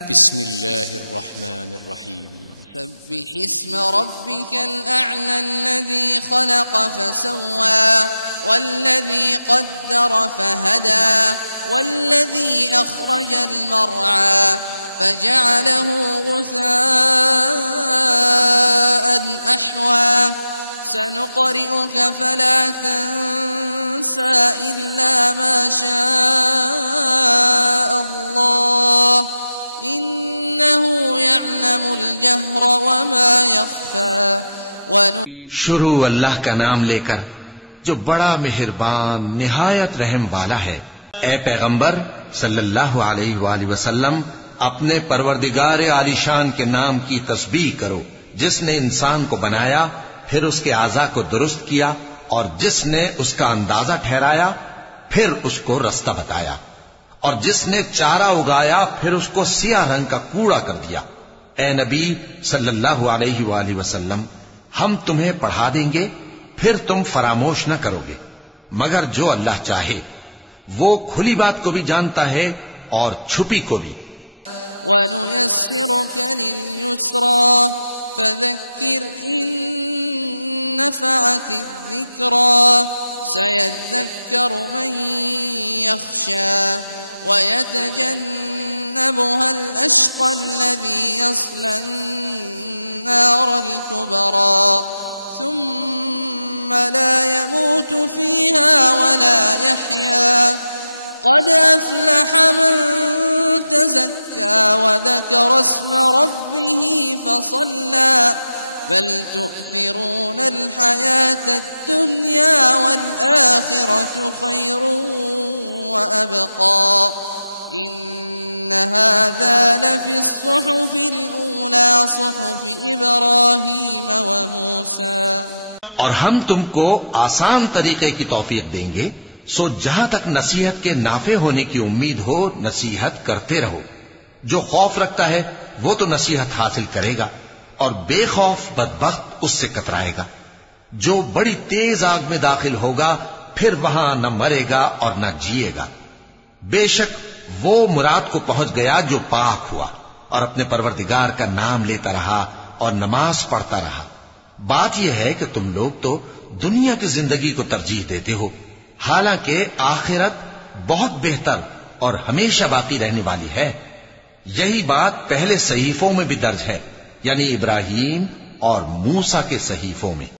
बिस्मिल्लाहिर्रहमानिर्रहीम। सब्बिह इस्म रब्बिकल अअला अल्लज़ी खलक़ फसव्वा वल्लज़ी क़द्दर फहदा वल्लज़ी अख़रजल मर्आ फजअलहु गुसाअन अहवा सनुक़रिउक फला तंसा इल्ला मा शाअ अल्लाह इन्नहु यअलमुल जहर वमा यख़फ़ा। शुरू अल्लाह का नाम लेकर जो बड़ा मेहरबान निहायत रहम वाला है। ए पैगंबर सल्लल्लाहु अलैहि वसल्लम, अपने परवरदिगार आलीशान के नाम की तस्बीह करो, जिसने इंसान को बनाया, फिर उसके आज़ा को दुरुस्त किया, और जिसने उसका अंदाजा ठहराया, फिर उसको रास्ता बताया, और जिसने चारा उगाया, फिर उसको सियाह रंग का कूड़ा कर दिया। ए नबी सल्लल्लाहु अलैहि वसल्लम, हम तुम्हें पढ़ा देंगे, फिर तुम फरामोश न करोगे, मगर जो अल्लाह चाहे। वो खुली बात को भी जानता है और छुपी को भी। वनुयस्सिरुक लिल-युस्रा फज़क्किर इन नफ़अति ज़िक्रा सयज़्ज़क्करु मन यख़शा वयतजन्नबुहा अल-अश्क़ा अल्लज़ी यस्ला अन्नार अल-कुबरा थुम्मा ला यमूतु फ़ीहा वला यहया क़द अफ़लह मन तज़क्का वज़करा अस्म रब्बिह फ़सल्ला बल तु'थिरून अल-हयात अद-दुन्या वल-आखिरतु खैरुन वअबक़ा इन्न हाज़ा लफ़ी अस्सुहुफ़िल ऊला सुहुफ़ि इब्राहीम व मूसा। और हम तुमको आसान तरीके की तौफीक देंगे, सो जहां तक नसीहत के नाफे होने की उम्मीद हो, नसीहत करते रहो। जो खौफ रखता है वो तो नसीहत हासिल करेगा, और बेखौफ बदबख्त उससे कतराएगा। जो बड़ी तेज आग में दाखिल होगा, फिर वहां न मरेगा और न जिएगा। बेशक वो मुराद को पहुंच गया जो पाक हुआ, और अपने परवरदिगार का नाम लेता रहा और नमाज पढ़ता रहा। बात यह है कि तुम लोग तो दुनिया की जिंदगी को तरजीह देते हो, हालांकि आखिरत बहुत बेहतर और हमेशा बाकी रहने वाली है। यही बात पहले सहीफों में भी दर्ज है, यानी इब्राहीम और मूसा के सहीफों में।